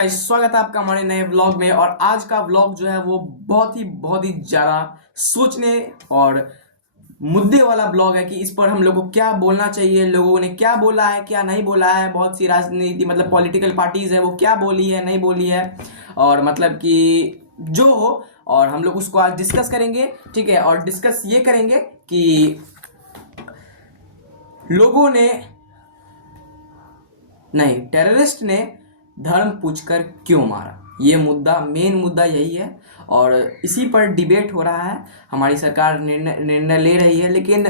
स्वागत है आपका हमारे नए व्लॉग में। और आज का व्लॉग जो है वो बहुत ही ज़्यादा सोचने और मुद्दे वाला ब्लॉग है कि इस पर हम लोग को क्या बोलना चाहिए, लोगों ने क्या बोला है क्या नहीं बोला है, बहुत सी राजनीति मतलब पॉलिटिकल पार्टीज है वो क्या बोली है नहीं बोली है, और मतलब कि जो हो, और हम लोग उसको आज डिस्कस करेंगे। ठीक है, और डिस्कस ये करेंगे कि लोगों ने नहीं, टेररिस्ट ने धर्म पूछकर क्यों मारा, ये मुद्दा, मेन मुद्दा यही है। और इसी पर डिबेट हो रहा है। हमारी सरकार निर्णय ले रही है, लेकिन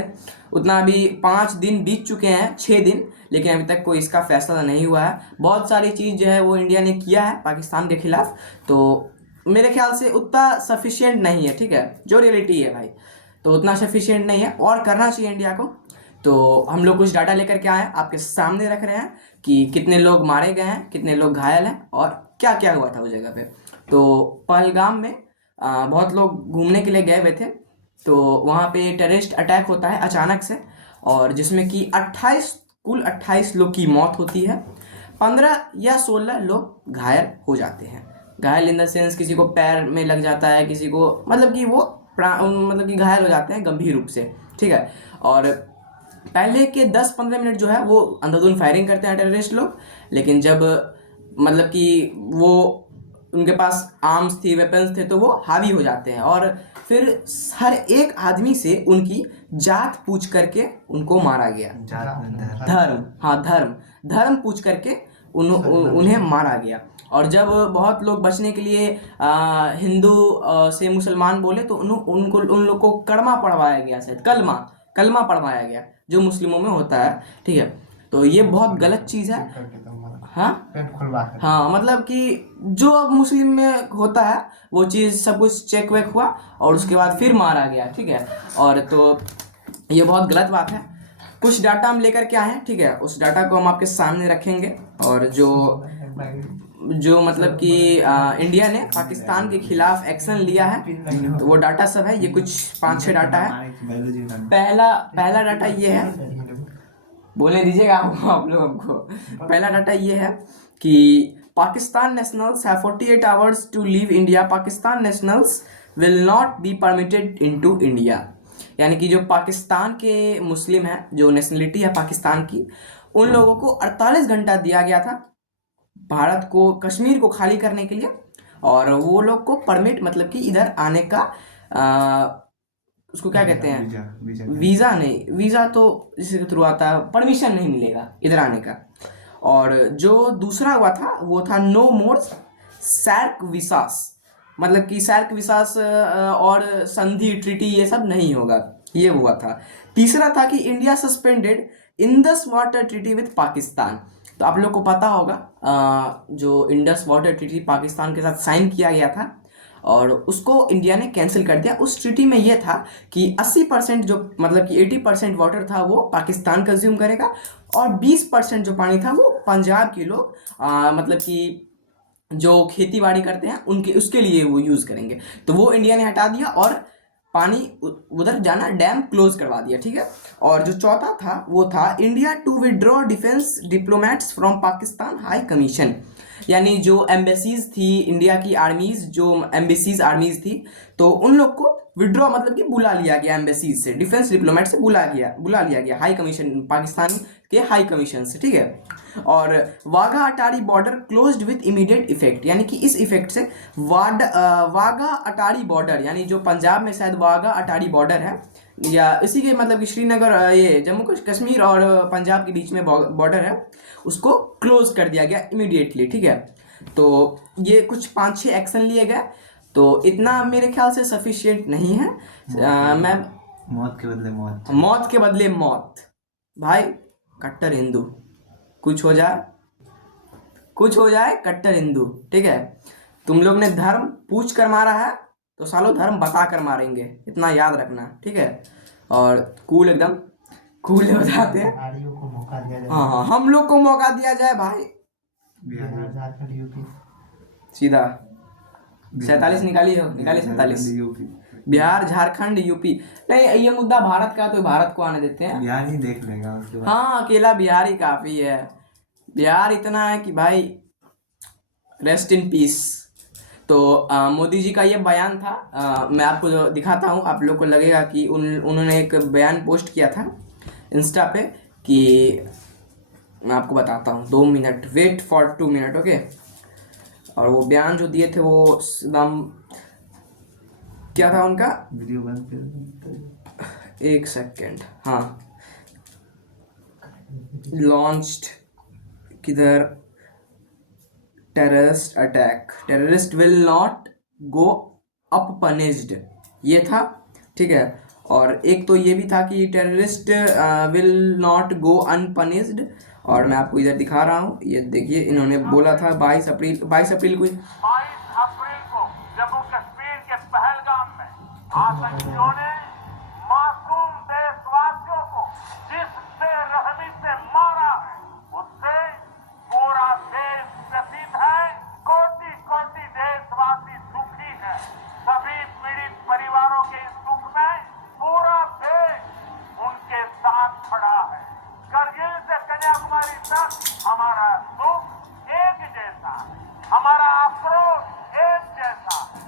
उतना अभी 5 दिन बीत चुके हैं, 6 दिन, लेकिन अभी तक कोई इसका फैसला नहीं हुआ है। बहुत सारी चीज़ जो है वो इंडिया ने किया है पाकिस्तान के खिलाफ, तो मेरे ख्याल से उतना सफिशिएंट नहीं है। ठीक है, जो रियलिटी है भाई, तो उतना सफिशिएंट नहीं है और करना चाहिए इंडिया को। तो हम लोग कुछ डाटा लेकर के आए हैं, आपके सामने रख रहे हैं कि कितने लोग मारे गए हैं, कितने लोग घायल हैं और क्या क्या हुआ था उस जगह पे। तो पहलगाम में बहुत लोग घूमने के लिए गए हुए थे, तो वहाँ पे टेररिस्ट अटैक होता है अचानक से, और जिसमें कि 28 लोग की मौत होती है, 15 या 16 लोग घायल हो जाते हैं। घायल इन द सेंस किसी को पैर में लग जाता है, किसी को मतलब कि वो मतलब कि घायल हो जाते हैं गंभीर रूप से। ठीक है, और पहले के 10-15 मिनट जो है वो अंधाधुंध फायरिंग करते हैं टेररिस्ट लोग, लेकिन जब मतलब कि वो उनके पास आर्म्स थी, वेपन्स थे, तो वो हावी हो जाते हैं और फिर हर एक आदमी से उनकी जात पूछ करके उनको मारा गया। धर्म, हाँ धर्म, धर्म पूछ करके उन्हें मारा गया। और जब बहुत लोग बचने के लिए हिंदू से मुसलमान बोले, तो उन लोग को कलमा पढ़वाया गया, शायद कलमा कलमा पढ़वाया गया, जो मुस्लिमों में होता है। ठीक है, तो ये बहुत गलत चीज़ है। हाँ हाँ, मतलब कि जो अब मुस्लिम में होता है वो चीज़ सब कुछ चेक वेक हुआ और उसके बाद फिर मारा गया। ठीक है, और तो ये बहुत गलत बात है। कुछ डाटा हम लेकर के आए हैं, ठीक है, उस डाटा को हम आपके सामने रखेंगे। और जो जो मतलब कि इंडिया ने पाकिस्तान के खिलाफ एक्शन लिया है, तो वो डाटा सब है, ये कुछ 5-6 डाटा है। पहला डाटा ये है, बोलने दीजिएगा आप लोग हमको। पहला डाटा ये है कि Pakistan nationals have 48 hours to leave India, Pakistan nationals will not be permitted into India. यानी कि जो पाकिस्तान के मुस्लिम हैं, जो नेशनलिटी है पाकिस्तान की, उन लोगों को 48 घंटा दिया गया था भारत को, कश्मीर को खाली करने के लिए, और वो लोग को परमिट मतलब कि इधर आने का उसको क्या कहते हैं, वीज़ा नहीं, वीज़ा तो जिसके थ्रू आता है, परमिशन नहीं मिलेगा इधर आने का। और जो दूसरा हुआ था वो था नो मोर सैर्क विसास, मतलब कि सैर्क विसास और संधि ट्रीटी ये सब नहीं होगा, ये हुआ था। तीसरा था कि India suspended Indus water treaty with Pakistan. तो आप लोग को पता होगा जो इंडस वाटर ट्रीटी पाकिस्तान के साथ साइन किया गया था, और उसको इंडिया ने कैंसिल कर दिया। उस ट्रीटी में यह था कि 80% जो मतलब कि 80% वाटर था वो पाकिस्तान कंज्यूम करेगा, और 20% जो पानी था वो पंजाब के लोग मतलब कि जो खेती बाड़ी करते हैं उनके उसके लिए वो यूज़ करेंगे। तो वो इंडिया ने हटा दिया और पानी उधर जाना डैम क्लोज करवा दिया। ठीक है, और जो चौथा था वो था India to withdraw defence diplomats from Pakistan high commission. यानी जो एम्बेसीज थी इंडिया की, आर्मीज जो एम्बेसीज आर्मीज थी, तो उन लोग को विड्रॉ मतलब कि बुला लिया गया, एम्बेसीज से, डिफेंस डिप्लोमेट से बुला लिया गया हाई कमीशन, पाकिस्तान के हाई कमीशन से। ठीक है, और Wagah Attari border closed with immediate effect, यानी कि इस इफेक्ट से वाघा अटारी बॉर्डर, यानी जो पंजाब में शायद वाघा अटारी बॉर्डर है, या इसी के मतलब कि श्रीनगर, ये जम्मू कश्मीर और पंजाब के बीच में बॉर्डर है, उसको क्लोज कर दिया गया इमीडिएटली। ठीक है, तो ये कुछ 5-6 एक्शन लिए गए, तो इतना मेरे ख्याल से सफिशिएंट नहीं है। मैं मौत के बदले मौत, मौत के बदले मौत, भाई कट्टर हिंदू, कुछ हो जाए कट्टर हिंदू। ठीक है, तुम लोग ने धर्म पूछ कर मारा है, तो सालों धर्म बता कर मारेंगे, इतना याद रखना। ठीक है, और कूल, एकदम कूल हो जाते हैं। हाँ, हम लोग को मौका दिया जाए भाई, सीधा 47 निकाली 47, बिहार झारखंड यूपी। नहीं, ये मुद्दा भारत का, तो भारत को आने देते हैं, बिहार ही देख लेगा उसके बाद। हाँ, अकेला बिहार ही काफी है। बिहार इतना है कि भाई रेस्ट इन पीस। तो मोदी जी का ये बयान था। मैं आपको जो दिखाता हूँ, आप लोग को लगेगा कि उन्होंने एक बयान पोस्ट किया था इंस्टा पे कि मैं आपको बताता हूँ, 2 minute, wait for 2 minute, okay. और वो बयान जो दिए थे वो एकदम क्या था उनका, वीडियो बंद कर। 1 सेकेंड, हाँ, लॉन्च्ड किधर, terrorist attack, terrorist will not go up punished, ये था, ठीक है। और एक तो ये भी था कि टेररिस्ट विल नॉट गो अनपनिश्ड। और मैं आपको इधर दिखा रहा हूँ, ये देखिए, इन्होंने बोला था 22 अप्रैल को 22 अप्रैल को जम्मू कश्मीर के पहलगाम में आतंकियों ने मासूम देशवासियों को जिस बेरहमी से मारा है, उससे पूरा देश व्यथित है। कोटि कोटि देशवासी दुखी है। सभी पीड़ित परिवारों के इस दुख में पूरा देश उनके साथ खड़ा है। करगिल से कन्याकुमारी तक हमारा दुख एक जैसा है, हमारा आक्रोश एक जैसा है।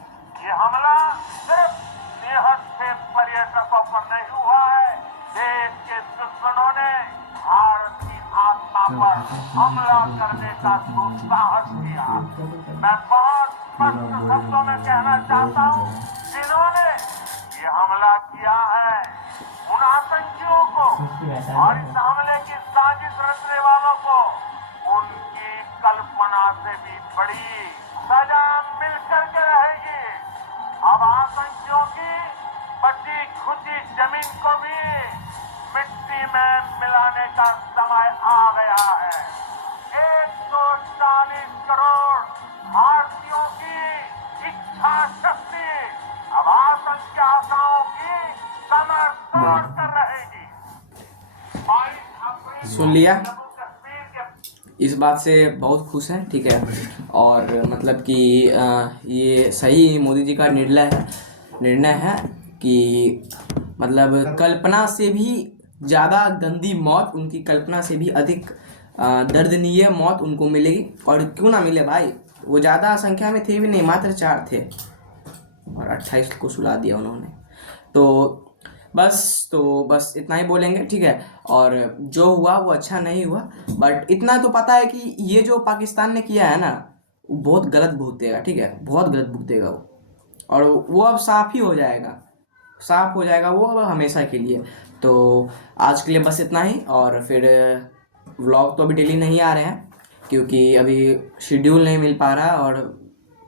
ये हमला सिर्फ निहत से पर्यटकों पर नहीं हुआ है, देश के दुश्मनों ने भारत की आत्मा पर हमला करने का दुस्साहस किया। मैं बहुत स्पष्ट शब्दों में कहना चाहता हूँ, जिन्होंने ये हमला किया है, उन आतंकियों को और इस हमले की साजिश रचने वालों को उनकी कल्पना से भी बड़ी सजा मिल करके रहेगी। अब आतंकियों की बची खुची जमीन को भी मिट्टी में मिलाने का समय आ गया है। 140 करोड़ भारतीयों की इच्छा शक्ति अब आतंकियों की कमर तोड़ कर रहेगी। 22 अप्रैल सुन लिया, जम्मू कश्मीर के इस बात से बहुत खुश हैं, ठीक है। और मतलब कि ये सही मोदी जी का निर्णय है कि मतलब कल्पना से भी ज़्यादा गंदी मौत, उनकी कल्पना से भी अधिक दर्दनीय मौत उनको मिलेगी। और क्यों ना मिले भाई, वो ज़्यादा संख्या में थे भी नहीं, मात्र 4 थे और 28 को सुला दिया उन्होंने। तो बस इतना ही बोलेंगे, ठीक है। और जो हुआ वो अच्छा नहीं हुआ, बट इतना तो पता है कि ये जो पाकिस्तान ने किया है ना, वो बहुत गलत भुगतेगा, ठीक है, बहुत गलत भुगतेगा वो। और वो अब साफ़ हो जाएगा वो अब हमेशा के लिए। तो आज के लिए बस इतना ही। और फिर व्लॉग तो अभी डेली नहीं आ रहे हैं, क्योंकि अभी शेड्यूल नहीं मिल पा रहा और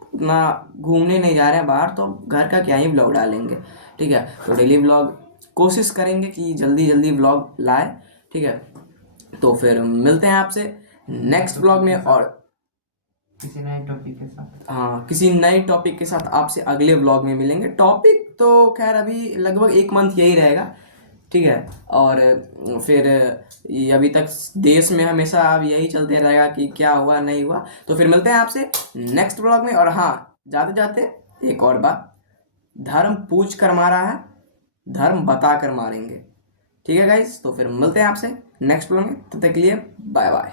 उतना घूमने नहीं जा रहे हैं बाहर, तो घर का क्या ही व्लॉग डालेंगे, ठीक है। तो डेली व्लॉग कोशिश करेंगे कि जल्दी जल्दी व्लॉग लाए, ठीक है। तो फिर मिलते हैं आपसे नेक्स्ट व्लॉग में, और किसी नए टॉपिक के साथ। हाँ, किसी नए टॉपिक के साथ आपसे अगले व्लॉग में मिलेंगे। टॉपिक तो खैर अभी लगभग 1 मंथ यही रहेगा, ठीक है। और फिर ये अभी तक देश में हमेशा अब यही चलते रहेगा कि क्या हुआ नहीं हुआ। तो फिर मिलते हैं आपसे नेक्स्ट व्लॉग में। और हाँ, जाते जाते एक और बात, धर्म पूछ कर मारा है, धर्म बता कर मारेंगे, ठीक है गाइस। तो फिर मिलते हैं आपसे नेक्स्ट व्लॉग में, तब तक के लिए बाय बाय।